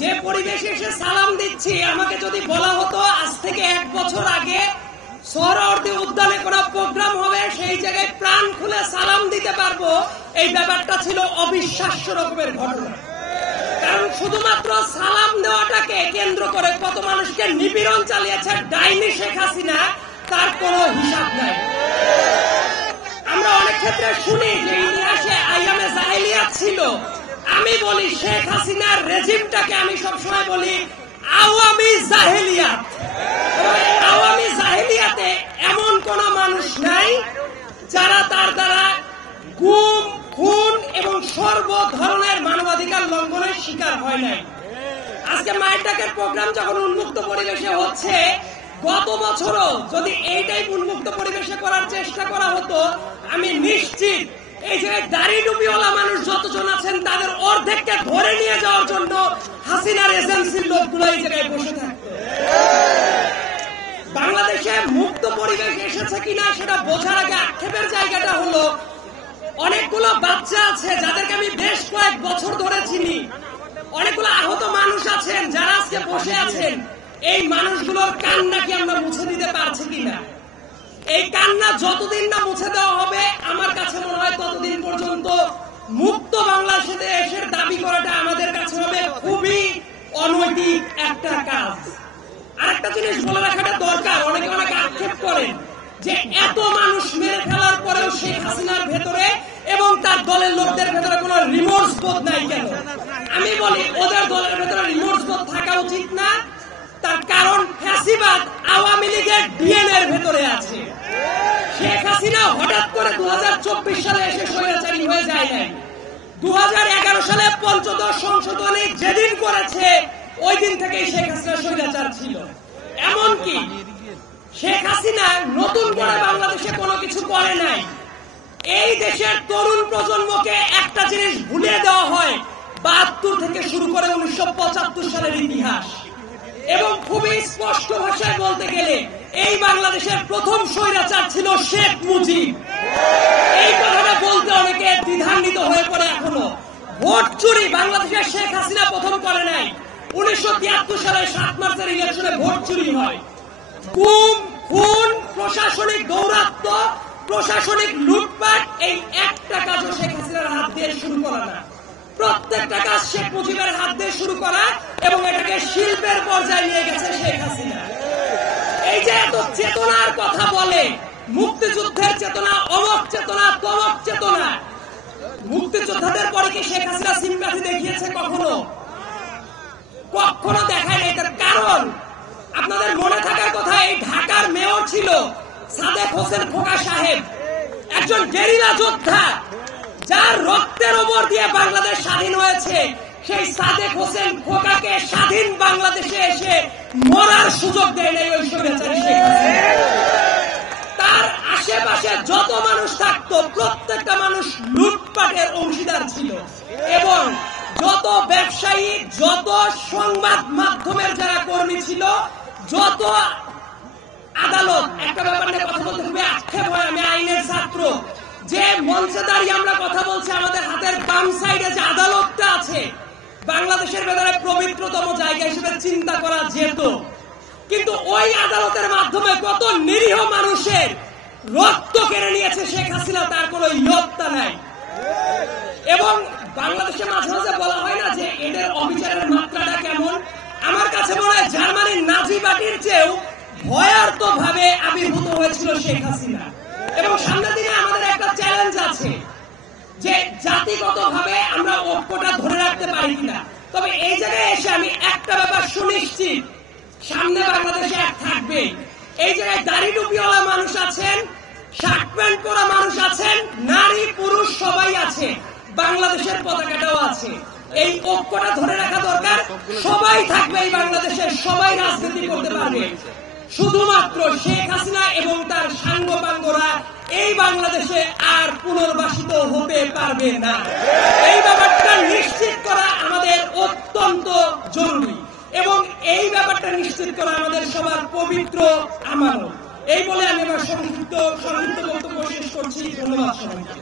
যে পরিবেশে এসে সালাম দিচ্ছি, আমাকে যদি বলা হতো আজ থেকে 1 বছর আগে সোহরাওয়ার্দী উদ্যানে কোনো প্রোগ্রাম হবে, সেই জায়গায় প্রাণ খুলে সালাম দিতে পারবো, এই ব্যাপারটা ছিল অবিশ্বাস্য রকমের ঘটনা। কারণ শুধুমাত্র সালাম দেওয়াটাকে কেন্দ্র করে কত মানুষকে নিপীড়ন চালিয়েছে ডাইনি শেখ হাসিনা, তার কোনো হিসাব নাই। আমরা অনেক ক্ষেত্রে শুনি যে ইতিহাসে আইয়ামে জাহেলিয়াত ছিল। আমি বলি শেখ হাসিনার রেজিমটাকে আমি সবসময় বলি আওয়ামী জাহেলিয়াত। আওয়ামী জাহেলিয়াতে এমন কোন মানুষ নাই যারা তার দ্বারা গুম, খুন এবং সর্ব ধরনের মানবাধিকার লঙ্ঘনের শিকার হয় নাই। আজকে মায়ের ডাকের প্রোগ্রাম যখন উন্মুক্ত পরিবেশে হচ্ছে, গত বছরও যদি এইটাই উন্মুক্ত পরিবেশে করার চেষ্টা করা হতো, আমি নিশ্চিত এই যে দাড়ি টুপিওয়ালা মানুষ যতজন আছেন তাদের অর্ধেককে ধরে নিয়ে যাওয়ার জন্য হাসিনার এজেন্সির লোকগুলো এই জায়গায় বসে থাকতো। বাংলাদেশে মুক্ত পরিবেশ এসেছে কিনা সেটা বোঝার আগে আক্ষেপের জায়গাটা হলো, অনেকগুলো বাচ্চা আছে যাদেরকে আমি বেশ কয়েক বছর ধরে চিনি, অনেকগুলো আহত মানুষ আছেন যারা আজকে বসে আছেন। এই মানুষগুলোর কান্না কি আমরা মুছে দিতে পারছি কিনা? এই কান্না যতদিন না মুছে দেওয়া হবে, আমার কাছে মনে হয় ততদিন পর্যন্ত মুক্ত বাংলাদেশের দাবি করাটা আমাদের কাছে হবে খুবই অনৈতিক একটা কাজ। আরেকটা জিনিস বলে রাখাটা দরকার, অনেকে অনেক আক্ষেপ করেন যে এত মানুষ মেরে ফেলার পরেও শেখ হাসিনার ভেতরে এবং তার দলের লোকদের ভেতরে কোনো রিমোর্স বোধ নাই কেন? আমি বলি ওদের দলের ভেতরে রিমোর্স বোধ থাকা উচিত না। তার কারণ ফ্যাসিবাদ আওয়ামী লীগের ডিএনএ এর ভেতরে আছে। শেখ হাসিনা হঠাৎ করে 2024 সালে এসে স্বৈরাচারী হয়ে যায় নাই। 2011 সালে পঞ্চদশ সংশোধনী যেদিন করেছে ওই দিন থেকেই শেখ হাসিনা স্বৈরাচার ছিল। এমনকি শেখ হাসিনা নতুন করে বাংলাদেশে কোনো কিছু করে নাই। এই দেশের তরুণ প্রজন্মকে একটা জিনিস ভুলিয়ে দেওয়া হয়, 72 থেকে শুরু করে 1975 সালের ইতিহাস। এবং খুবই স্পষ্ট ভাষায় বলতে গেলে এই বাংলাদেশের প্রথম স্বৈরাচার ছিল শেখ মুজিব। এই কথাটা বলতে অনেকে দ্বিধান্বিত হয়ে পড়ে এখনো। ভোট চুরি বাংলাদেশের শেখ হাসিনা প্রথম করে নাই। 1973 সালে 7 মার্চের ইলেকশনে ভোট চুরি হয়। গুম, খুন, প্রশাসনিক দৌরাত্ম, প্রশাসনিক লুটপাট, এই একটা কাজও শেখ হাসিনার হাত দিয়ে শুরু করা না। প্রত্যেকটা কাজ শেখ মুজিবের হাত দিয়ে শুরু করা এবং এটাকে শিল্পের পর্যায়ে নিয়ে গেছে শেখ হাসিনা। এই যে এত চেতনার কথা বলে, মুক্তিযুদ্ধের চেতনা, অমক চেতনা, তমক চেতনা, মুক্তিযোদ্ধাদের পরে কি শেখ হাসিনা সিম্প্যাথি দেখিয়েছে কখনো? কখনো দেখায় নাই। তার কারণ আপনাদের মনে থাকার কথা, এই ঢাকার মেয়র ছিল সাদেক হোসেন খোকা সাহেব, একজন গেরিলা যোদ্ধা যার রক্তের ওপর দিয়ে বাংলাদেশ স্বাধীন হয়েছে। সেই সাদেক হোসেন খোকাকে স্বাধীন বাংলাদেশে এসে মরার সুযোগ দেয় নাই ওই স্বৈরাচারী শেখ হাসিনা। তার আশেপাশে যত মানুষ থাকতো প্রত্যেকটা মানুষ লুটপাটের অংশীদার ছিল। এবং যত ব্যবসায়ী, যত সংবাদ মাধ্যমের যারা কর্মী ছিল, যত আদালত, একটা ব্যাপার নিয়ে কথা বলতে খুবই আক্ষেপ হয়, আমি আইনের ছাত্র, যে মঞ্চে দাঁড়িয়ে আমরা কথা বলছি, আমাদের হাতের বাম সাইডে যে আদালতটা আছে, বাংলাদেশের ভেতরে পবিত্রতম জায়গা হিসেবে চিন্তা করা যেত। কিন্তু ওই আদালতের মাধ্যমে কত নিরীহ মানুষের রক্ত কেড়ে নিয়েছে শেখ হাসিনা, তার কোনো ইয়ত্তা নাই। এবং বাংলাদেশে মাঝে মাঝে বলা হয় না যে এদের অবিচারের মাত্রাটা কেমন? আমার কাছে মনে হয় জার্মানির নাজি পার্টির চেয়েও ভয়ার্ত ভাবে আবির্ভূত হয়েছিল শেখ হাসিনা। এবং সামনের দিনে আমাদের একটা চ্যালেঞ্জ আছে যে জাতিগত ভাবে আমরা ঐক্যটা ধরে রাখতে পারি কিনা। তবে এই জায়গায় এসে আমি একটা ব্যাপার সুনিশ্চিত, সামনে বাংলাদেশে এক থাকবে। এই জায়গায় দাড়ি টুপিওয়ালা মানুষ আছেন, শার্ট প্যান্ট পরা মানুষ আছেন, নারী পুরুষ সবাই আছে, বাংলাদেশের পতাকাটাও আছে। এই ঐক্যটা ধরে রাখা দরকার। সবাই থাকবে এই বাংলাদেশের, সবাই রাজনীতি করতে পারবে। শুধুমাত্র শেখ হাসিনা এবং তার সাঙ্গপাঙ্গরা এই বাংলাদেশে আর পুনর্বাসিত হতে পারবে না। এই ব্যাপারটা নিশ্চিত করা আমাদের অত্যন্ত জরুরি এবং এই ব্যাপারটা নিশ্চিত করা আমাদের সবার পবিত্র আমানত। এই বলে আমি আমার সংক্ষিপ্ত বক্তব্য শেষ করছি। ধন্যবাদ সবাইকে।